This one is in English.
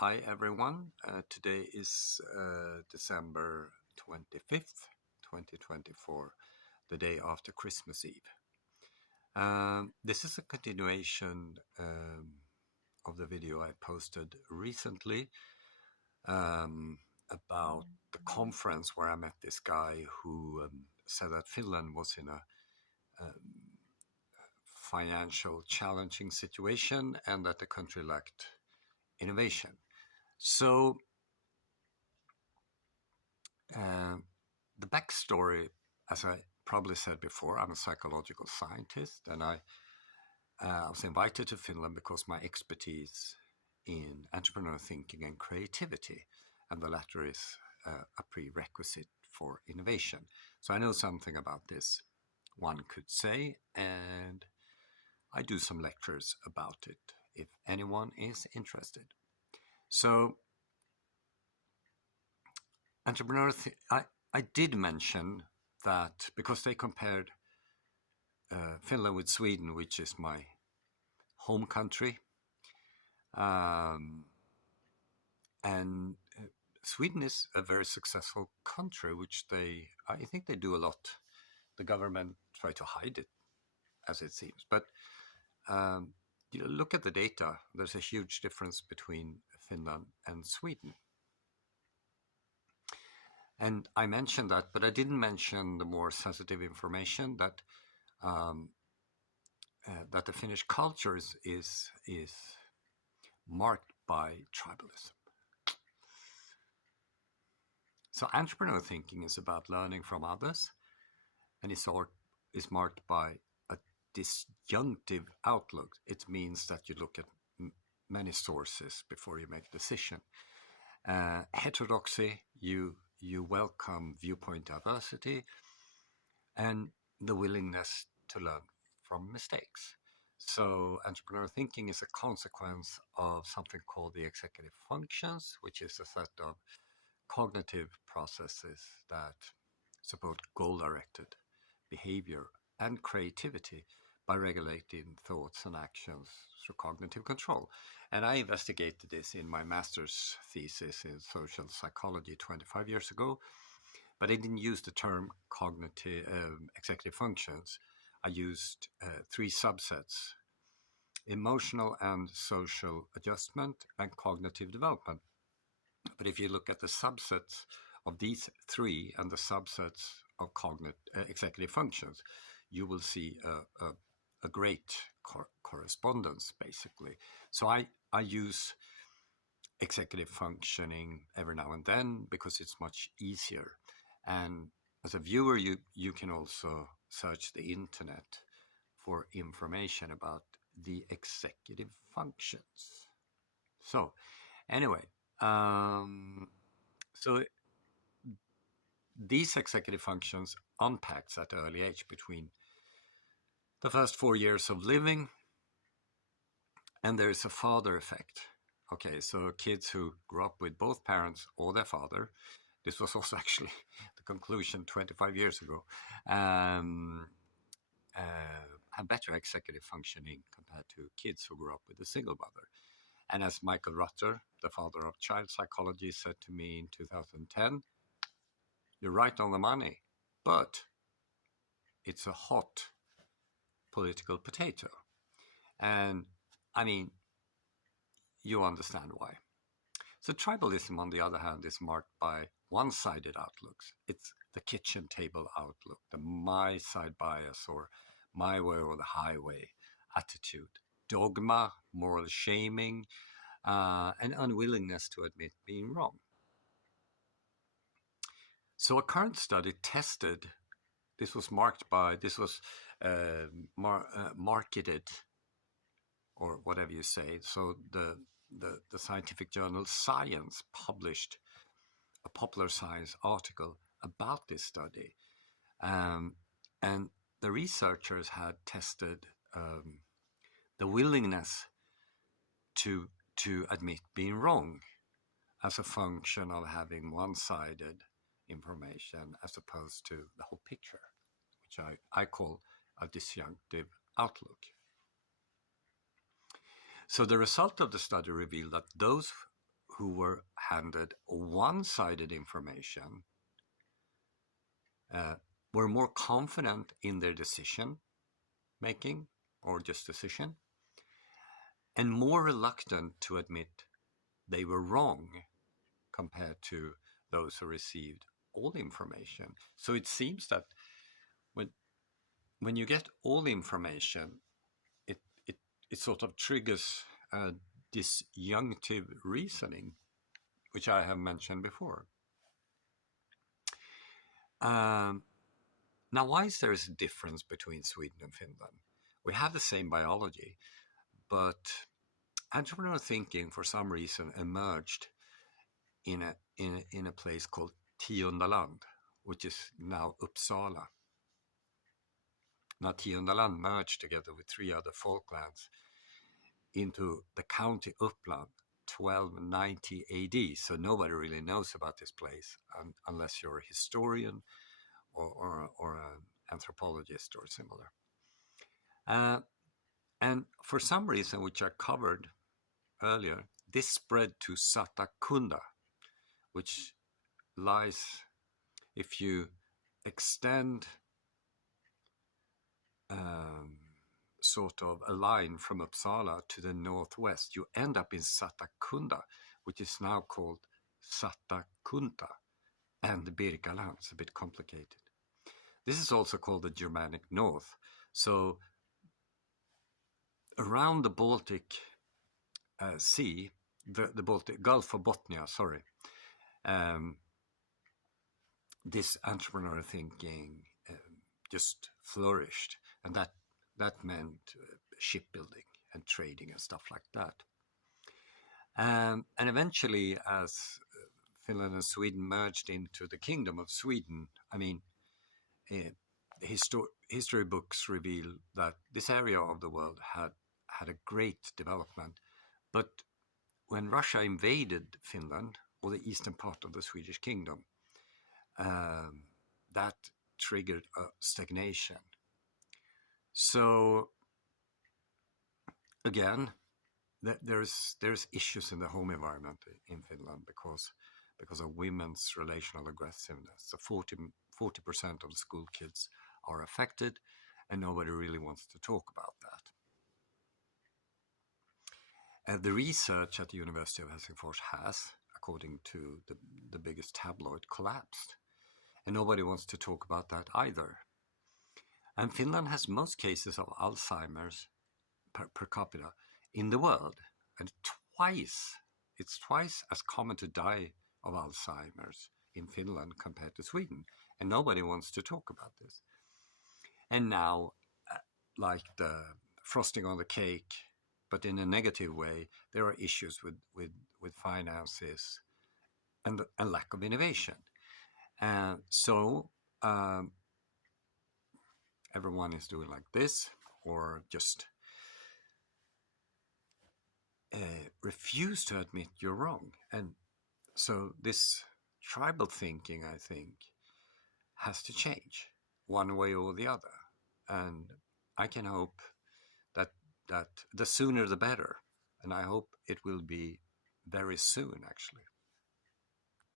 Hi everyone, today is December 25th, 2024, the day after Christmas Eve. This is a continuation of the video I posted recently about the conference where I met this guy who said that Finland was in a financial challenging situation and that the country lacked innovation. So the backstory, as I probably said before, I'm a psychological scientist, and I was invited to Finland because my expertise in entrepreneurial thinking and creativity, and the latter is a prerequisite for innovation. So I know something about this, one could say, and I do some lectures about it if anyone is interested. So I did mention that because they compared Finland with Sweden, which is my home country, and Sweden is a very successful country, which I think they do a lot. The government try to hide it, as it seems, but look at the data. There's a huge difference between Finland and Sweden. And I mentioned that, but I didn't mention the more sensitive information that the Finnish culture is marked by tribalism. So entrepreneurial thinking is about learning from others, and is marked by a disjunctive outlook. It means that you look at many sources before you make a decision. Heterodoxy, you welcome viewpoint diversity and the willingness to learn from mistakes. So entrepreneurial thinking is a consequence of something called the executive functions, which is a set of cognitive processes that support goal-directed behavior and creativity by regulating thoughts and actions through cognitive control. And I investigated this in my master's thesis in social psychology 25 years ago, but I didn't use the term cognitive executive functions. I used three subsets: emotional and social adjustment and cognitive development. But if you look at the subsets of these three and the subsets of executive functions, you will see a great correspondence, basically. So I use executive functioning every now and then because it's much easier. And as a viewer, you can also search the internet for information about the executive functions. So anyway, so these executive functions unpacks at early age between the first 4 years of living, and there is a father effect. Okay, so kids who grew up with both parents or their father, this was also actually the conclusion 25 years ago, have better executive functioning compared to kids who grew up with a single mother. And as Michael Rutter, the father of child psychology, said to me in 2010, you're right on the money, but it's a hot political potato. And I mean, you understand why. So tribalism, on the other hand, is marked by one-sided outlooks. It's the kitchen table outlook, the my side bias or my way or the highway attitude, dogma, moral shaming, and unwillingness to admit being wrong. So a current study tested, this was marketed, or whatever you say. So the scientific journal Science published a popular science article about this study. And the researchers had tested the willingness to admit being wrong as a function of having one-sided information as opposed to the whole picture, which I call a disjunctive outlook. So the result of the study revealed that those who were handed one-sided information were more confident in their decision making or just decision, and more reluctant to admit they were wrong compared to those who received all the information. So it seems that when you get all the information, it sort of triggers disjunctive reasoning, which I have mentioned before. Now, why is there a difference between Sweden and Finland? We have the same biology, but entrepreneurial thinking, for some reason, emerged in a place called Tiondaland, which is now Uppsala. Now, Tiondaland merged together with 3 other folklands into the county Uppland 1290 AD. So nobody really knows about this place unless you're a historian or an anthropologist or similar. And for some reason, which I covered earlier, this spread to Satakunda, which lies, if you extend sort of a line from Uppsala to the northwest, you end up in Satakunda, which is now called Satakunta and Birkaland. It's a bit complicated. This is also called the Germanic North. So around the Baltic Sea, the Baltic Gulf of Bothnia, this entrepreneurial thinking just flourished, and that meant shipbuilding and trading and stuff like that. And eventually, as Finland and Sweden merged into the Kingdom of Sweden, I mean, history books reveal that this area of the world had a great development. But when Russia invaded Finland, or the eastern part of the Swedish kingdom, that triggered a stagnation. So again, there's issues in the home environment in Finland because of women's relational aggressiveness. So 40% of the school kids are affected, and nobody really wants to talk about that. The research at the University of Helsingfors has, according to the biggest tabloid, collapsed. And nobody wants to talk about that either. And Finland has most cases of Alzheimer's per capita in the world. And it's twice as common to die of Alzheimer's in Finland compared to Sweden. And nobody wants to talk about this. And now, like the frosting on the cake, but in a negative way, there are issues with finances and lack of innovation. So everyone is doing like this, or just refuse to admit you're wrong. And so this tribal thinking, I think, has to change one way or the other. And I can hope that the sooner the better. And I hope it will be very soon, actually.